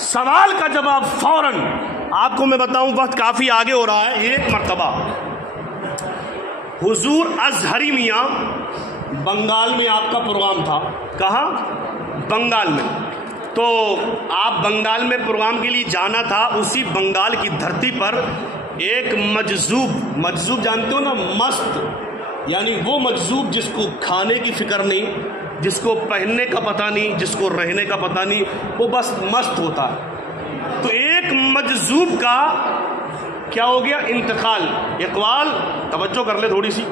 سوال کا جواب فوراً آپ کو میں بتاؤں، وقت کافی آگے ہو رہا ہے۔ ایک مرتبہ حضور ازہری میاں، بنگال میں آپ کا پروگرام تھا، کہاں؟ بنگال میں۔ تو آپ بنگال میں پروگرام کے لیے جانا تھا، اسی بنگال کی دھرتی پر ایک مجذوب جانتے ہو نا، مست، یعنی وہ مجذوب جس کو کھانے کی فکر نہیں، جس کو پہننے کا پتہ نہیں، جس کو رہنے کا پتہ نہیں، وہ بس مست ہوتا ہے۔ تو ایک مجذوب کا کیا ہو گیا؟ انتقال۔ اقبال توجہ کر لے تھوڑی سی،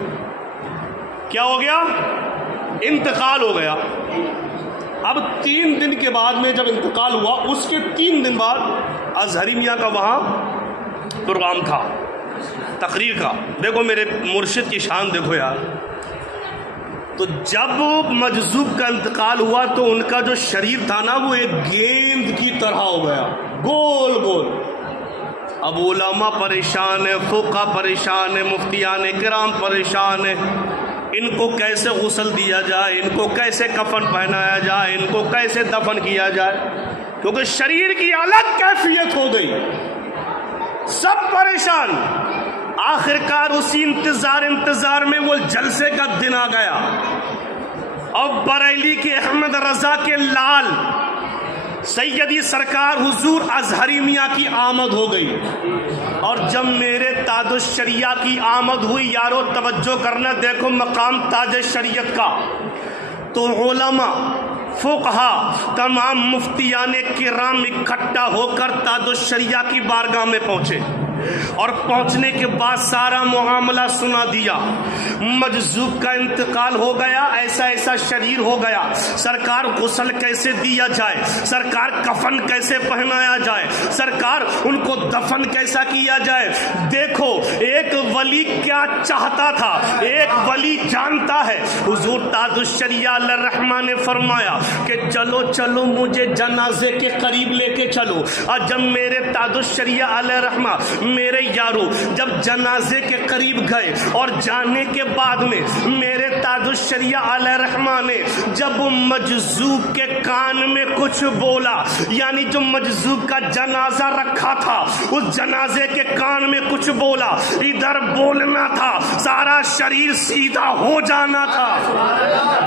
کیا ہو گیا؟ انتقال ہو گیا۔ اب 3 دن کے بعد میں جب انتقال ہوا، اس کے 3 دن بعد ازہری میاں کا وہاں پروگرام تھا، تقریر کا۔ دیکھو میرے مرشد کی شان دیکھو یار۔ تو جب مجذوب کا انتقال ہوا تو ان کا جو شریر تھا نا، وہ ایک گیند کی طرح ہو گیا، گول گول۔ اب علماء پریشان ہیں، فقہ پریشان ہیں، مفتیان کرام پریشان ہیں، ان کو کیسے غسل دیا جائے، ان کو کیسے کفن پہنایا جائے، ان کو کیسے دفن کیا جائے، کیونکہ شریر کی الگ کیفیت ہو گئی، سب پریشان۔ آخرکار اسی انتظار میں وہ جلسے کا دن آ گیا، اور بریلی کے احمد رضا کے لال سیدی سرکار حضور ازہری میاں کی آمد ہو گئی۔ اور جب میرے تاج الشریعہ کی آمد ہوئی، یارو توجہ کرنا، دیکھو مقام تاج شریعت کا، تو علماء، فقہا، تمام مفتیان کرام اکٹھا ہو کر تاج الشریعہ کی بارگاہ میں پہنچے، اور پہنچنے کے بعد سارا معاملہ سنا دیا۔ مجذوب کا انتقال ہو گیا، ایسا ایسا شریر ہو گیا، سرکار غسل کیسے دیا جائے، سرکار کفن کیسے پہنایا جائے، سرکار ان کو دفن کیسا کیا جائے۔ دیکھو ایک ولی کیا چاہتا تھا، ایک ولی جانتا ہے۔ حضور تاج الشریعہ علیہ الرحمہ نے فرمایا کہ چلو چلو مجھے جنازے کے قریب لے کے چلو۔ اور جب میرے تاج الشریعہ علیہ الرحمہ، میرے یارو، جب جنازے کے قریب گئے، اور جانے کے بعد میں میرے تاج الشریعہ علیہ الرحمہ نے جب مجذوب کے کان میں کچھ بولا، یعنی جو مجذوب کا جنازہ رکھا تھا اس جنازے کے کان میں کچھ بولا، ادھر بولنا تھا، سارا شریر سیدھا ہو جانا تھا،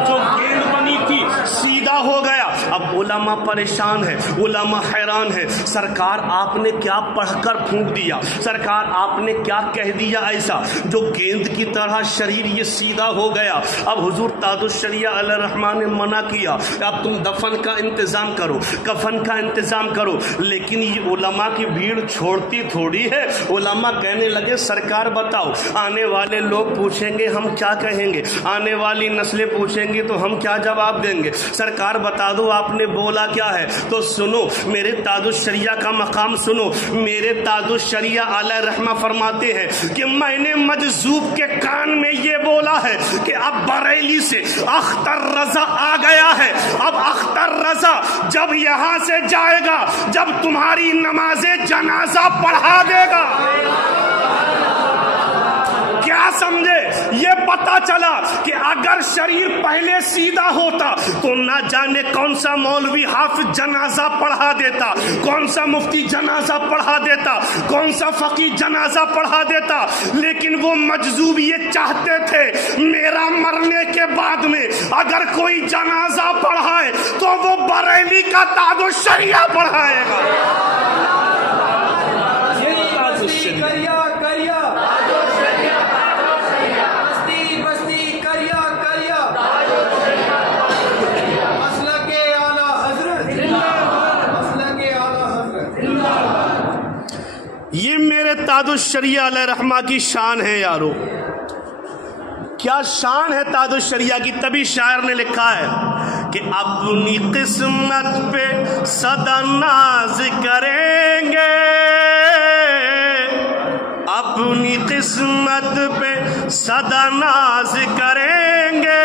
جو گیند بنی تھی سیدھا ہو گیا۔ اب علماء پریشان ہے، علماء حیران ہے، سرکار آپ نے کیا پڑھ کر پھونک دیا، سرکار آپ نے کیا کہہ دیا ایسا جو گیند کی طرح شریر یہ سیدھا ہو گیا۔ اب حضور تاج الشریعہ علیہ الرحمٰن نے منع کیا، اب تم دفن کا انتظام کرو، کفن کا انتظام کرو، لیکن یہ علماء کی بھیڑ چھوڑتی تھوڑی ہے۔ علماء کہنے لگے سرکار بتاؤ، آنے والے لوگ پوچھیں گے ہم کیا کہیں گے، آنے والی نسلیں پوچھیں گی تو ہم کیا جواب دیں گے، سرکار بتا دو آپ نے بولا کیا ہے۔ تو سنو میرے تاج الشریعہ کا مقام سنو، میرے تاج الشریعہ علیہ الرحمہ فرماتے ہیں کہ میں نے مجذوب کے کان میں یہ بولا ہے کہ اب بریلی سے اختر رضا آ گیا ہے، اب اختر رضا جب یہاں سے جائے گا، جب تمہاری نماز جنازہ پڑھا دے گا۔ کیا سمجھے؟ یہ پتا چلا کہ اگر شریر پہلے سیدھا ہوتا تو نہ جانے کون سا مولوی حافظ جنازہ پڑھا دیتا، کون سا مفتی جنازہ پڑھا دیتا، کون سا فقیہ جنازہ پڑھا دیتا، لیکن وہ مجذوب یہ چاہتے تھے میرا مرنے کے بعد میں اگر کوئی جنازہ پڑھائے تو وہ بریلی کا تاج الشریعہ پڑھائے گا۔ یہ میرے تاج الشریعہ علیہ الرحمہ کی شان ہے یارو، کیا شان ہے تاج الشریعہ کی۔ تبھی شاعر نے لکھا ہے کہ اپنی قسمت پہ سدا ناز کریں گے، اپنی قسمت پہ سدا ناز کریں گے،